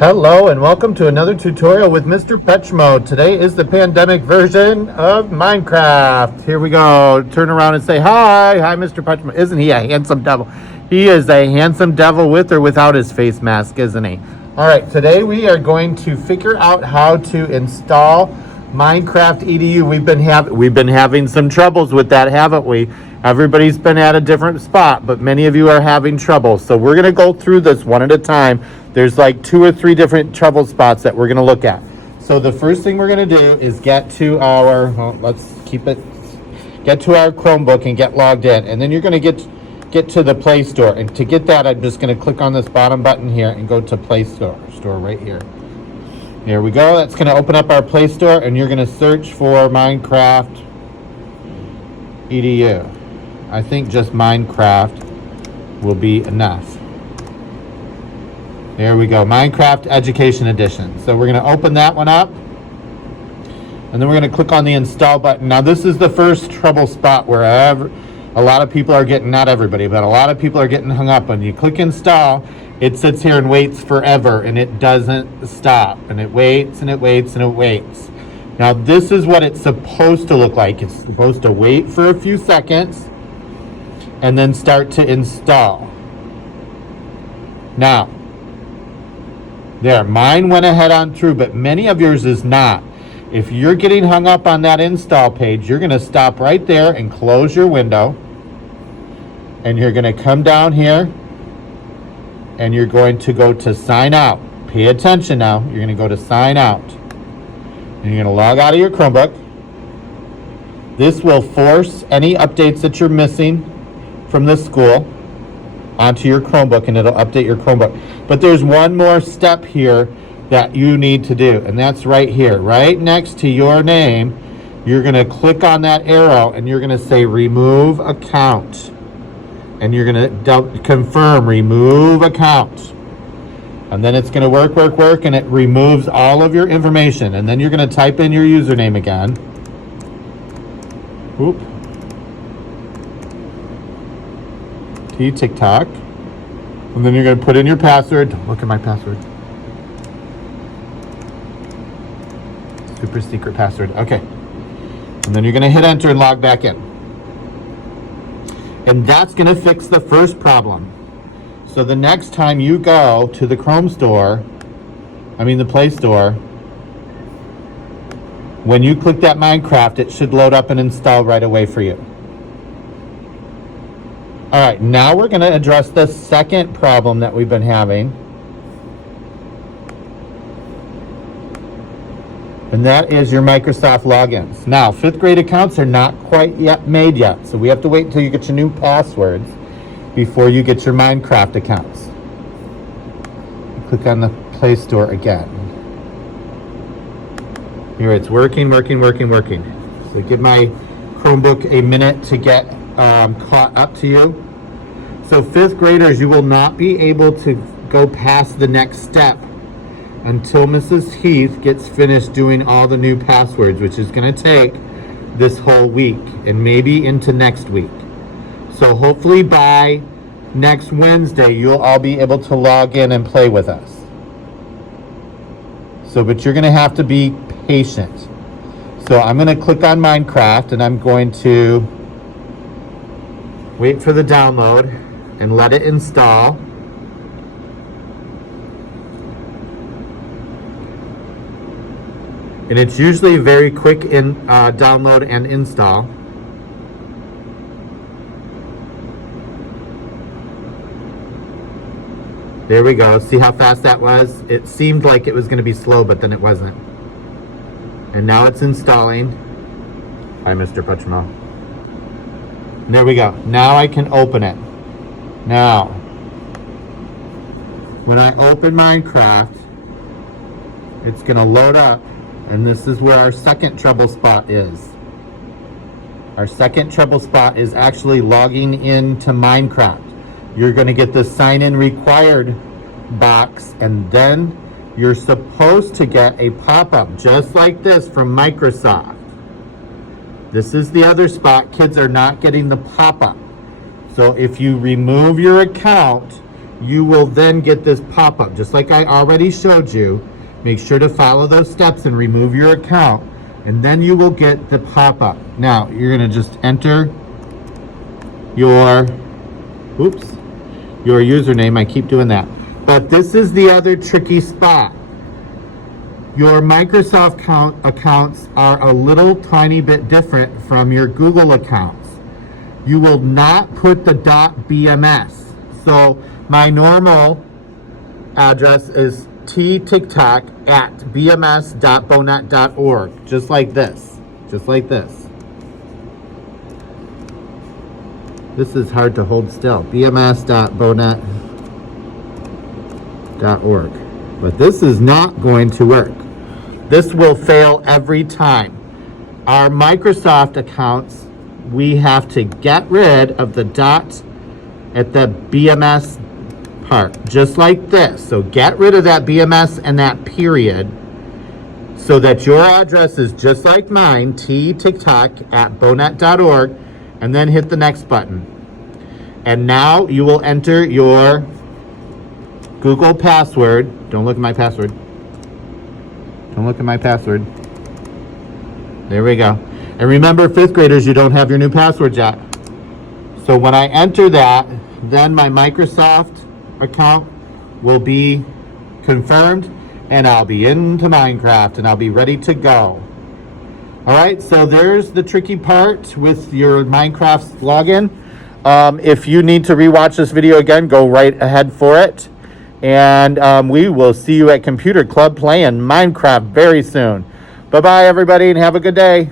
Hello and welcome to another tutorial with Mr. Petchmo. Today is the pandemic version of Minecraft. Here we go. Turn around and say hi. Hi, Mr. Petchmo. Isn't he a handsome devil? He is a handsome devil with or without his face mask, isn't he? All right, today we are going to figure out how to install Minecraft EDU. We've been having some troubles with that, haven't we? Everybody's been at a different spot, but many of you are having trouble. So we're going to go through this one at a time. There's like 2 or 3 different trouble spots that we're going to look at. So the first thing we're going to do is get to our, get to our Chromebook and get logged in. And then you're going to get to the Play Store. And to get that, I'm just going to click on this bottom button here and go to Play Store right here. There we go. That's going to open up our Play Store, and you're going to search for Minecraft EDU. I think just Minecraft will be enough. There we go, Minecraft Education Edition. So we're going to open that one up, and then we're going to click on the install button. Now this is the first trouble spot where a lot of people are getting, not everybody, but a lot of people are getting hung up. When you click install, it sits here and waits forever, and it doesn't stop, and it waits and it waits and it waits. Now this is what it's supposed to look like. It's supposed to wait for a few seconds and then start to install. Now, there, mine went ahead on through, but many of yours is not. If you're getting hung up on that install page, you're going to stop right there and close your window. And you're going to come down here and you're going to go to sign out. Pay attention now. You're going to go to sign out. And you're going to log out of your Chromebook. This will force any updates that you're missing from the school onto your Chromebook, and it'll update your Chromebook. But there's one more step here that you need to do, and that's right here, right next to your name. You're going to click on that arrow and you're going to say remove account, and you're going to confirm remove account, and then it's going to work, and it removes all of your information. And then you're going to type in your username again. Oop. TikTok, and then you're going to put in your password. Don't look at my password. Super secret password. Okay. And then you're going to hit enter and log back in. And that's going to fix the first problem. So the next time you go to the the Play Store, when you click that Minecraft, it should load up and install right away for you. All right, now we're going to address the second problem that we've been having. And that is your Microsoft logins. Now, 5th grade accounts are not quite yet made yet, so we have to wait until you get your new passwords before you get your Minecraft accounts. Click on the Play Store again. Here, it's working. So give my Chromebook a minute to get caught up to you. So 5th graders, you will not be able to go past the next step until Mrs. Heath gets finished doing all the new passwords, which is going to take this whole week and maybe into next week. So hopefully by next Wednesday, you'll all be able to log in and play with us. But you're going to have to be patient. So I'm going to click on Minecraft, and I'm going to wait for the download and let it install. And it's usually very quick in download and install. There we go. See how fast that was? It seemed like it was going to be slow, but then it wasn't. And now it's installing. Hi, Mr. Petchmo. There we go. Now I can open it. Now, when I open Minecraft, it's going to load up, and this is where our second trouble spot is. Our second trouble spot is actually logging into Minecraft. You're going to get the sign in required box, and then you're supposed to get a pop-up just like this from Microsoft. This is the other spot. Kids are not getting the pop-up. So if you remove your account, you will then get this pop-up, just like I already showed you. Make sure to follow those steps and remove your account, and then you will get the pop-up. Now, you're gonna just enter your, your username. I keep doing that. But this is the other tricky spot. Your Microsoft accounts are a little tiny bit different from your Google accounts. You will not put the .bms. So my normal address is ttiktok@bms.bonet.org, just like this, just like this. This is hard to hold still, bms.bonet.org. But this is not going to work. This will fail every time. Our Microsoft accounts, we have to get rid of the dot at the BMS part, just like this. So get rid of that BMS and that period so that your address is just like mine, ttiktok@bonet.org, and then hit the next button. And now you will enter your Google password. Don't look at my password. Don't look at my password. There we go. And remember, 5th graders, you don't have your new password yet. So when I enter that, then my Microsoft account will be confirmed, and I'll be into Minecraft, and I'll be ready to go. All right, so there's the tricky part with your Minecraft login. If you need to rewatch this video again, go right ahead for it. And we will see you at Computer Club playing Minecraft very soon. Bye-bye, everybody, and have a good day.